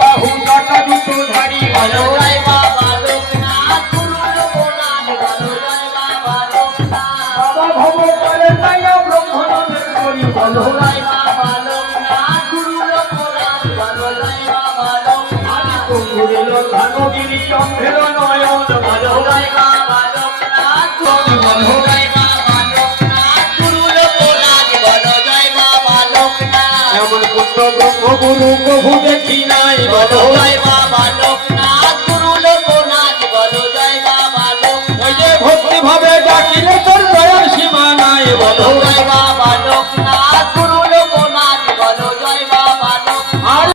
বাহু টাকা দুটো ধারি ভালো রাই বাবা লোকনাথ গুরু লোকনাথ ভালো রাই বাবা লোকনাথ বাবা ভব করে তাইয়া ব্রহ্মণের করি ভালো রাই বাবা লোকনাথ গুরু লোকনাথ ভালো রাই বাবা লোকনাথ কুকুরের ধানগিরি অন্ধের নয়ন ভালো রাই বাবা লোকনাথ ভালো রাই বাবা লোকনাথ গুরু লোকনাথ ভালো রাই বাবা লোকনাথ এমন পুত্র ব্রহ্মগুরু কহু দেখি নাই ভালো রাই বাবা লোকনাথ